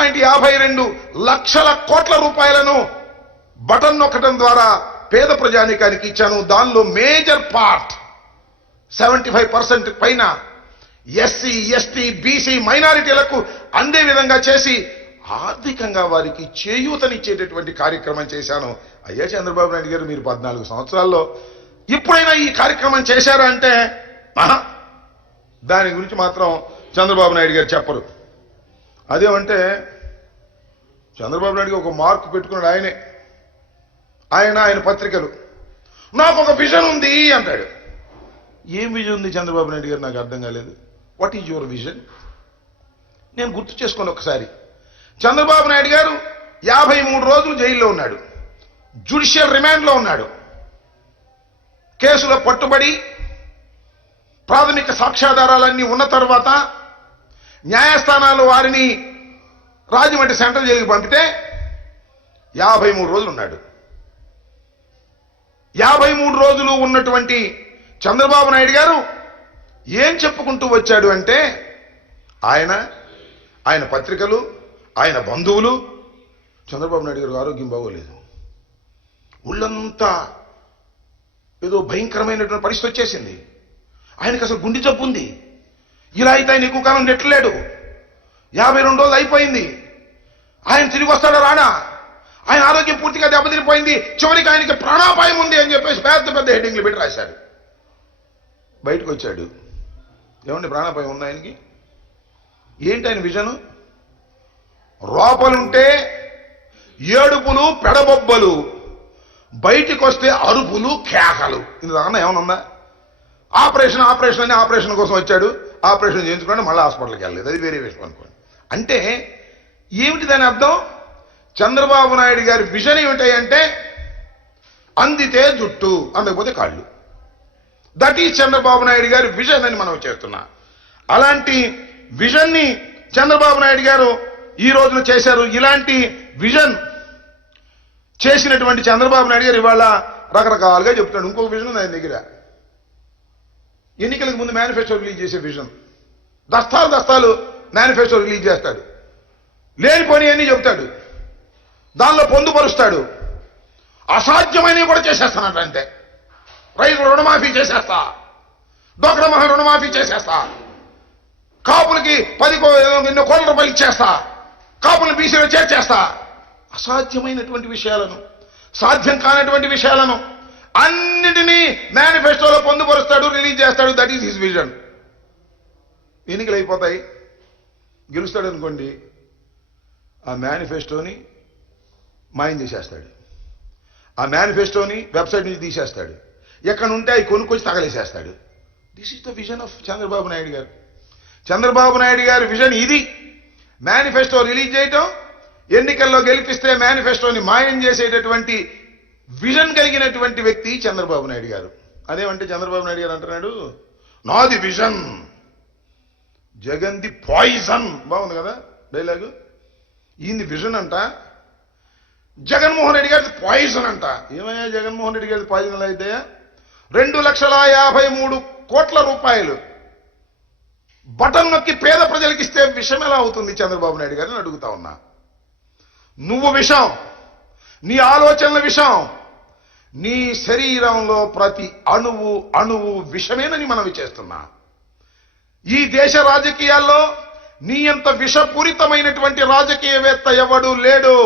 1.52 లక్షల కోట్ల రూపాయలను బటన్ నొక్కడం ద్వారా పేద ప్రజానీకానికి ఇచ్చాను. దానిలో మేజర్ పార్ట్ 75% పైన ఎస్సీ, ఎస్టీ, బీసీ మైనారిటీలకు అందే విధంగా చేసి ఆర్థికంగా వారికి చేయూతనిచ్చేటటువంటి కార్యక్రమం చేశాను. అయ్యా చంద్రబాబు నాయుడు గారు, మీరు 14 సంవత్సరాల్లో ఎప్పుడైనా ఈ కార్యక్రమం చేశారా అంటే దాని గురించి మాత్రం చంద్రబాబు నాయుడు గారు చెప్పరు. అదేమంటే చంద్రబాబు నాయుడు ఒక మార్కు పెట్టుకున్నాడు ఆయన పత్రికలు. నాకు ఒక విజన్ ఉంది అంటాడు. ఏం విజన్ ఉంది చంద్రబాబు నాయుడు గారు? నాకు అర్థం కాలేదు. What is your vision? నేను గుర్తు చేసుకోండి ఒకసారి. చంద్రబాబు నాయుడు గారు 53 రోజులు జైల్లో ఉన్నాడు, జ్యుడిషియల్ రిమాండ్లో ఉన్నాడు. కేసులో పట్టుబడి ప్రాథమిక సాక్ష్యాధారాలన్నీ ఉన్న తర్వాత న్యాయస్థానాలు వారిని రాజమండ్రి సెంట్రల్ జైలుకి పంపితే 53 రోజులు ఉన్నాడు. 53 రోజులు ఉన్నటువంటి చంద్రబాబు నాయుడు గారు ఏం చెప్పుకుంటూ వచ్చాడు అంటే ఆయన పత్రికలు, ఆయన బంధువులు, చంద్రబాబు నాయుడు గారు ఆరోగ్యం బాగోలేదు, ఒళ్ళంతా ఏదో భయంకరమైనటువంటి పరిస్థితి వచ్చేసింది, ఆయనకు అసలు గుండె జబ్బు ఉంది, ఇలా అయితే ఆయన ఎక్కువ కాలం నెట్టలేడు, 52 రోజులు అయిపోయింది, ఆయన తిరిగి వస్తాడా రాడా, ఆయన ఆరోగ్యం పూర్తిగా దెబ్బతిరిపోయింది, చివరికి ఆయనకి ప్రాణాపాయం ఉంది అని చెప్పేసి పెద్ద పెద్ద హెడ్డింగ్లు పెట్టి రాశాడు. బయటకు వచ్చాడు. ఏమండి ప్రాణాపాయం ఉంది ఆయనకి? ఏంటి ఆయన విజను? లోపలుంటే ఏడుపులు పెడబొబ్బలు, బయటికి వస్తే అరుపులు కేకలు. ఇందులో ఏమనుందా? ఆపరేషన్ అని ఆపరేషన్ కోసం వచ్చాడు, ఆపరేషన్ చేయించుకోండి, మళ్ళీ హాస్పిటల్కి వెళ్ళలేదు. అది వేరే విషయం అనుకోండి. అంటే ఏమిటి దాని అర్థం? చంద్రబాబు నాయుడు గారి విజన్ ఏమిటాయంటే అందితే జుట్టు, అందకపోతే కాళ్ళు. దట్ ఈజ్ చంద్రబాబు నాయుడు గారి విజన్ అని మనం చేస్తున్నా. అలాంటి విజన్ని చంద్రబాబు నాయుడు గారు ఈ రోజున చేశారు. ఇలాంటి విజన్ చేసినటువంటి చంద్రబాబు నాయుడు గారు ఇవాళ రకరకాలుగా చెప్తాడు. ఇంకొక విజన్ ఉంది ఆయన దగ్గర. ఎన్నికలకు ముందు మేనిఫెస్టో రిలీజ్ చేసే విజన్, దస్తాలు మేనిఫెస్టో రిలీజ్ చేస్తాడు, లేనిపోని అన్నీ చెప్తాడు, దానిలో పొందుపరుస్తాడు. అసాధ్యమైనవి కూడా చేసేస్తానంట. అంతే, రైతులు రుణమాఫీ చేసేస్తా, డోక్రా మహా రుణమాఫీ చేసేస్తా, కాపులకి 10 కోట్ల రూపాయలు ఇచ్చేస్తా, కాపులను బీసీలో చేర్చేస్తా. అసాధ్యమైనటువంటి విషయాలను, సాధ్యం కానటువంటి విషయాలను అన్నిటినీ మేనిఫెస్టోలో పొందుపరుస్తాడు, రిలీజ్ చేస్తాడు. That is his vision. ఎన్నికలు అయిపోతాయి, గెలుస్తాడు అనుకోండి, ఆ మేనిఫెస్టోని మాయం చేసేస్తాడు, ఆ మేనిఫెస్టోని వెబ్సైట్ నుంచి తీసేస్తాడు, ఎక్కడ ఉంటే అవి కొనుక్కొచ్చి తగలేసేస్తాడు. This is the vision of Chandrababu Naidu garu. Chandrababu Naidu గారి విజన్ ఇది. మేనిఫెస్టో రిలీజ్ చేయటం, ఎన్నికల్లో గెలిపిస్తే మేనిఫెస్టోని మాయం చేసేటటువంటి విజన్ కలిగినటువంటి వ్యక్తి చంద్రబాబు నాయుడు గారు. అదేమంటే చంద్రబాబు నాయుడు గారు అంటున్నాడు, నాది విజన్, జగన్ది పాయిజన్. బాగుంది కదా డైలాగు. ఈయనది విజన్ అంట, జగన్మోహన్ రెడ్డి గారిది పాయిజన్ అంట. ఏమయ్యా జగన్మోహన్ రెడ్డి గారిది పాయిజన్ అయితే 2,53 కోట్ల రూపాయలు బటన్ నొక్కి పేద ప్రజలకు ఇస్తే విషం ఎలా అవుతుంది చంద్రబాబు నాయుడు గారిని అడుగుతా ఉన్నా. నువ్వు విషం, నీ ఆలోచనల విషం, నీ శరీరంలో ప్రతి అణువు విషమేనని మనవి చేస్తున్నా. ఈ దేశ రాజకీయాల్లో నీ అంత విషపూరితమైనటువంటి రాజకీయవేత్త ఎవడు లేడు.